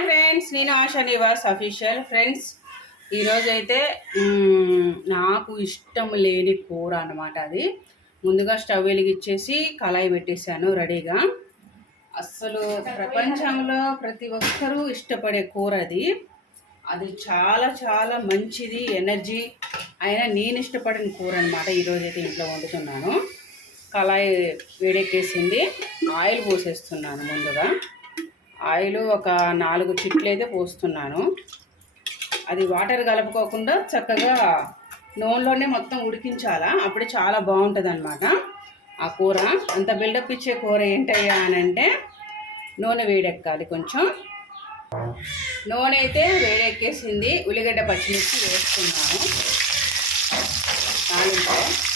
Hi friends నేను ASHA Nivas official friends ఈరోజైతే నాకు ఇష్టం లేని కూర అనమాట అది. ముందుగా స్టవ్ వెలిగించేసి కళాయి పెట్టేశాను రెడీగా. అస్సలు ప్రపంచంలో ప్రతి ఒక్కరూ ఇష్టపడే కూర అది. అది చాలా చాలా మంచిది ఎనర్జీ అయినా నేను ఇష్టపడిన కూర అనమాట ఈరోజు అయితే ఇంట్లో వండుతున్నాను. కళాయి వేడెక్కేసింది ఆయిల్ పోసేస్తున్నాను ముందుగా. ఆయిల్ ఒక నాలుగు చిట్లు అయితే పోస్తున్నాను. అది వాటర్ కలుపుకోకుండా చక్కగా నూనెలోనే మొత్తం ఉడికించాలా? అప్పుడే చాలా బాగుంటుంది అనమాట ఆ కూర అంత బిల్డప్ ఇచ్చే కూర ఏంటయ్యా అని అంటే నూనె వేడెక్కాలి కొంచెం. నూనె అయితే వేడెక్కేసింది. ఉల్లిగడ్డ పచ్చిమిర్చి వేసుకున్నాను తాలింపు.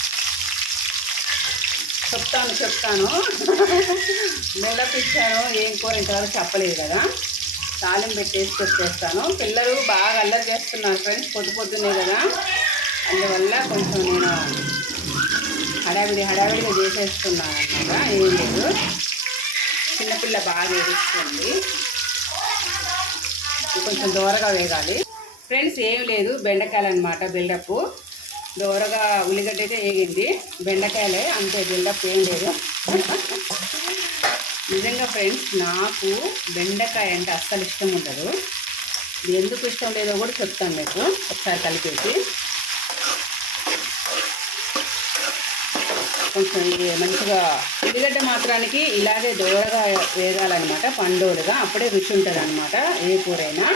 చెప్తాను చెప్తాను. మెల్లపిచ్చాను ఇచ్చాను ఏం కూర ఇంతవరకు చెప్పలేదు కదా. తాలిం పెట్టేసి వచ్చేస్తాను పిల్లలు బాగా అల్లరి చేస్తున్నారు ఫ్రెండ్స్ పొద్దు పొద్దునే కదా. అందువల్ల కొంచెం నేను హడావిడి హడావిడిగా చేసేస్తున్నాను అనమాట. ఏం లేదు. చిన్నపిల్ల బాగా వేగిస్తుంది కొంచెం దూరగా వేగాలి. ఫ్రెండ్స్ ఏం లేదు. బెండకాయలు అనమాట బిల్డప్. దూరగా ఉల్లిగడ్డ అయితే వేగింది. బెండకాయలే అంతే బిల్డప్ ఏం లేదు. నిజంగా ఫ్రెండ్స్ నాకు బెండకాయ అంటే అస్సలు ఇష్టం ఉండదు. ఎందుకు ఇష్టం లేదో కూడా చెప్తాను మీకు ఒకసారి కలిపేసి. కొంచెం ఇది మంచిగా ఉల్లిగడ్డ మాత్రానికి ఇలాగే దూరగా వేగాలన్నమాట పండుగలుగా. అప్పుడే రుచి ఉంటుంది అనమాట ఏ కూరైనా.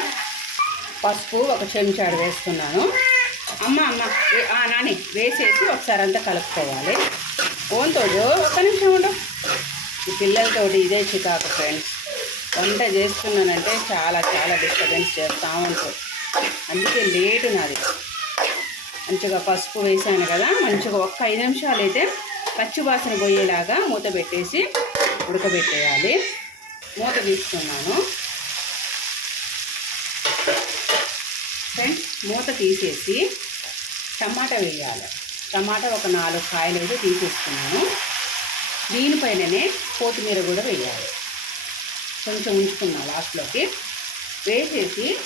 పసుపు ఒక చెంచాడు వేస్తున్నాను. అమ్మ అమ్మ. నాని. వేసేసి ఒకసారి అంతా కలుపుకోవాలి. ఓన్తోడు ఒక్క నిమిషం ఉండు. ఈ పిల్లలతోటి ఇదే చికాకు ఫ్రెండ్స్ వంట చేస్తున్నానంటే చాలా చాలా డిస్టర్బెన్స్ చేస్తూ ఉంటారు అందుకే లేటు నాది. మంచిగా పసుపు వేసాను కదా మంచిగా ఒక్క ఐదు నిమిషాలు అయితే పచ్చి వాసన పోయేలాగా మూత పెట్టేసి ఉడకబెట్టేయాలి. మూత తీసుకున్నాను ఫ్రెండ్స్ మూత తీసేసి టమాటా వేయాలి. టమాటా ఒక నాలుగు కాయలు అయితే తీసేసుకున్నాను. దీనిపైననే కొత్తిమీర కూడా వేయాలి. కొంచెం ఉంచుకున్నా లాస్ట్లోకి. వేసేసి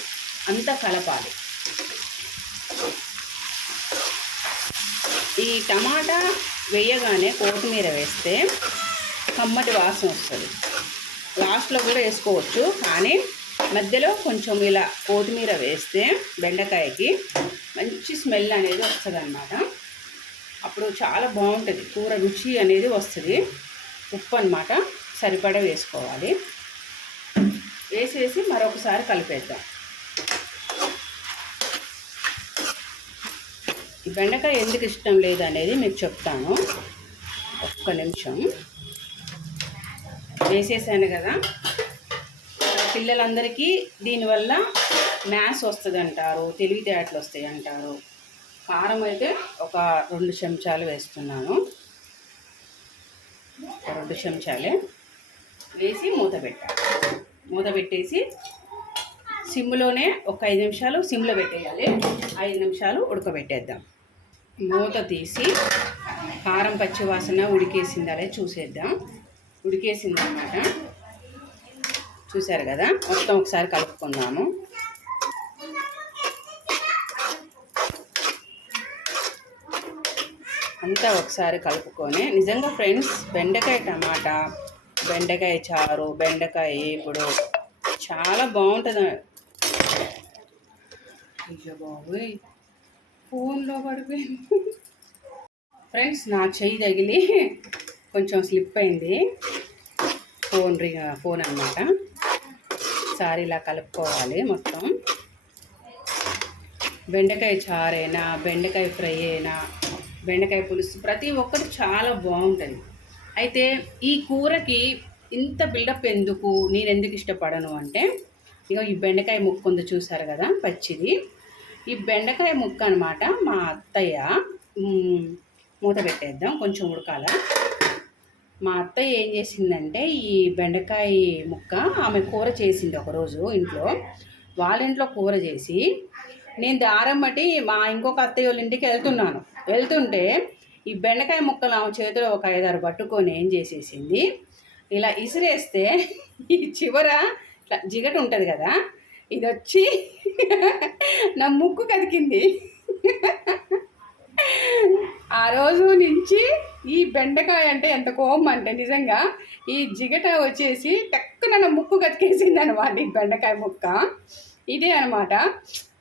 అంతా కలపాలి. ఈ టమాటా వేయగానే కొత్తిమీర వేస్తే కమ్మటి వాసన వస్తుంది. లాస్ట్లో కూడా వేసుకోవచ్చు కానీ మధ్యలో కొంచెం ఇలా కొత్తిమీర వేస్తే బెండకాయకి మంచి స్మెల్ అనేది వస్తుంది అనమాట అప్పుడు చాలా బాగుంటుంది. కూర రుచి అనేది వస్తుంది. ఉప్పు అనమాట సరిపడా వేసుకోవాలి. వేసేసి మరొకసారి కలిపేద్దాం. ఈ బెండకాయ ఎందుకు ఇష్టం లేదు అనేది మీకు చెప్తాను. ఒక్క నిమిషం. వేసేసాను కదా. పిల్లలందరికీ దీనివల్ల మ్యాథ్స్ వస్తుంది అంటారు తెలివితేటలు వస్తాయి అంటారు కారం అయితే ఒక రెండు చెంచాలు వేస్తున్నాను. రెండు చెంచాలే. వేసి మూత పెట్టాలి మూత పెట్టేసి సిమ్లోనే ఒక ఐదు నిమిషాలు సిమ్లో పెట్టేయాలి. ఐదు నిమిషాలు ఉడకబెట్టేద్దాం. మూత తీసి కారం పచ్చి వాసన చూసేద్దాం. ఉడికేసింది చూశారు కదా? మొత్తం ఒకసారి కలుపుకుందాము. అంతా ఒకసారి కలుపుకొని నిజంగా ఫ్రెండ్స్ బెండకాయ టమాటా బెండకాయ చారు బెండకాయ ఇప్పుడు చాలా బాగుంటుంది. అయ్యో బాబోయ్ ఫోన్లో పడిపోయింది. ఫ్రెండ్స్ నా చెయ్యి తగిలి కొంచెం స్లిప్ అయింది. ఫోన్ రి ఫోన్ అనమాట సారీ ఇలా కలుపుకోవాలి మొత్తం. బెండకాయ చారైనా బెండకాయ ఫ్రై అయినా బెండకాయ పులుసు ప్రతి ఒక్కటి చాలా బాగుంటుంది. అయితే ఈ కూరకి ఇంత బిల్డప్ ఎందుకు? నేను ఎందుకు ఇష్టపడను అంటే ఇక ఈ బెండకాయ ముక్క ఉంది చూసారు కదా పచ్చిది. ఈ బెండకాయ ముక్క అనమాట మా అత్తయ్య మూత పెట్టేద్దాం కొంచెం ఉడకాల? మా అత్తయ్య ఏం చేసిందంటే ఈ బెండకాయ ముక్క ఆమె కూర చేసింది ఒకరోజు ఇంట్లో. వాళ్ళ ఇంట్లో కూర చేసి నేను దారం బట్టి మా ఇంకొక అత్తయ్య వాళ్ళ ఇంటికి వెళ్తున్నాను. వెళ్తుంటే ఈ బెండకాయ ముక్కలు ఆమె చేతిలో ఒక ఐదారు పట్టుకొని ఏం చేసేసింది ఇలా ఇసిరేస్తే ఈ చివర ఇట్లా జిగట ఉంటుంది కదా ఇది వచ్చి నా ముక్కు కదికింది ఆ రోజు నుంచి ఈ బెండకాయ అంటే ఎంత కోపం అంటే నిజంగా ఈ జిగట వచ్చేసి టక్కున ముక్కు కతికేసింది అనమాట ఈ బెండకాయ ముక్క. ఇదే అనమాట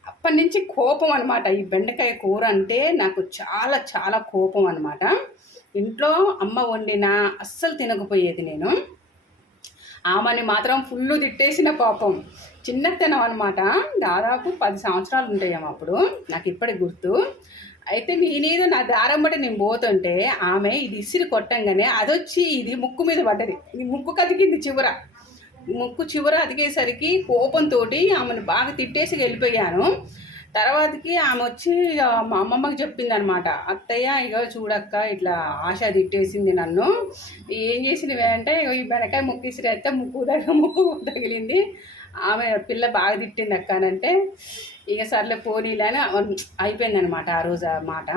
అప్పటి నుంచి కోపం అనమాట ఈ బెండకాయ కూర అంటే నాకు చాలా చాలా కోపం అనమాట ఇంట్లో అమ్మ వండిన అస్సలు తినకపోయేది నేను. ఆమెని మాత్రం ఫుల్ తిట్టేసిన పాపం. చిన్నతనం అనమాట దాదాపు పది సంవత్సరాలు ఉంటాయేమో అప్పుడు. నాకు ఇప్పటికి గుర్తు. అయితే నేనేదో నా దారం బట్టి నేను పోతుంటే ఆమె ఇది ఇసిరి కొట్టంగానే అదొచ్చి ఇది ముక్కు మీద పడ్డది. ఇది ముక్కు కతికింది చివర. ముక్కు చివర అతికేసరికి కోపంతో ఆమెను బాగా తిట్టేసి వెళ్ళిపోయాను. తర్వాతకి ఆమె వచ్చి మా అమ్మమ్మకి చెప్పింది అనమాట అత్తయ్య ఇక చూడక్క ఇట్లా ఆశ తిట్టేసింది నన్ను. ఏం చేసినవి అంటే ఇగో ఈ బెనకాయ ముక్కు ఇసిరి అయితే ముక్కు దగ్గర ముక్కు తగిలింది. ఆమె పిల్ల బాగా తిట్టింది అక్క అని అంటే ఇక సర్లే పోనీలని అయిపోయిందనమాట అయిపోయింది అనమాట ఆ రోజు ఆ మాట.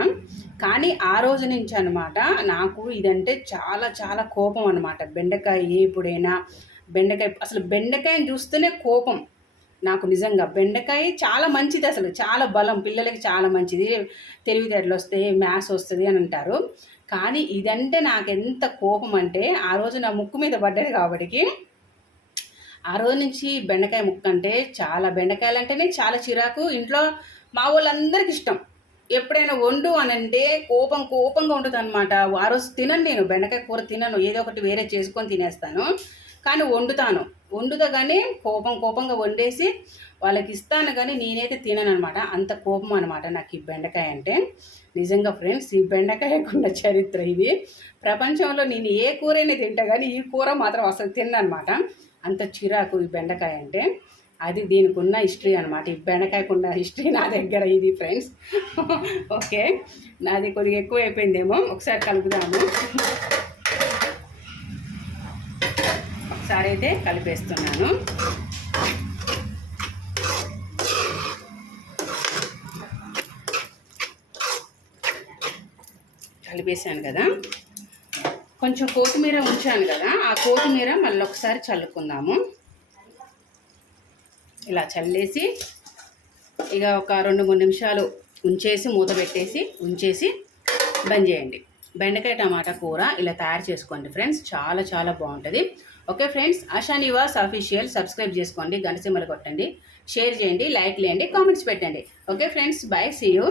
కానీ ఆ రోజు నుంచి అనమాట నాకు ఇదంటే చాలా చాలా కోపం అనమాట. బెండకాయ ఎప్పుడైనా బెండకాయ అసలు బెండకాయని చూస్తేనే కోపం నాకు నిజంగా. బెండకాయ చాలా మంచిది అసలు చాలా బలం పిల్లలకి చాలా మంచిది. తెలివితేటలు వస్తాయి మ్యాథ్స్ వస్తుంది అని అంటారు. కానీ ఇదంటే నాకు ఎంత కోపం అంటే ఆ రోజు నా ముక్కు మీద పడ్డది కాబట్టి ఆ రోజు నుంచి బెండకాయ ముక్క అంటే చాలా బెండకాయలు అంటేనే చాలా చిరాకు. ఇంట్లో మా వాళ్ళందరికి ఇష్టం. ఎప్పుడైనా వండు అని అంటే కోపం కోపంగా ఉంటుంది అనమాట ఆ రోజు తినను నేను బెండకాయ కూర తినను ఏదో ఒకటి వేరే చేసుకొని తినేస్తాను. కానీ వండుతాను. వండుతా కానీ కోపం కోపంగా వండేసి వాళ్ళకి ఇస్తాను కానీ నేనైతే తినను అనమాట అంత కోపం అనమాట నాకు ఈ బెండకాయ అంటే. నిజంగా ఫ్రెండ్స్ ఈ బెండకాయకున్న చరిత్ర ఇది. ప్రపంచంలో నేను ఏ కూరైనా తింటా కానీ ఈ కూర మాత్రం అసలు తిన్నమాట అంత చిరాకు ఈ బెండకాయ అంటే. అది దీనికి ఉన్న హిస్టరీ అనమాట ఈ బెండకాయకున్న హిస్టరీ నా దగ్గర ఇది ఫ్రెండ్స్. ఓకే. నాది కొద్దిగా ఎక్కువ అయిపోయిందేమో ఒకసారి కలుపుదాము. ఒకసారి అయితే కలిపేస్తున్నాను. కలిపేసాను కదా. కొంచెం కొత్తిమీర ఉంచాను కదా ఆ కొత్తిమీర మళ్ళీ ఒకసారి చల్లుకుందాము. ఇలా చల్లేసి ఇక ఒక రెండు మూడు నిమిషాలు ఉంచేసి మూత పెట్టేసి ఉంచేసి బంద్ చేయండి. బెండకాయ టమాటా కూర ఇలా తయారు చేసుకోండి ఫ్రెండ్స్ చాలా చాలా బాగుంటుంది. Okay friends Asha Nivas official subscribe చేసుకోండి గంట కొట్టండి షేర్ చేయండి లైక్ లేయండి కామెంట్స్ పెట్టండి. Okay friends bye see you.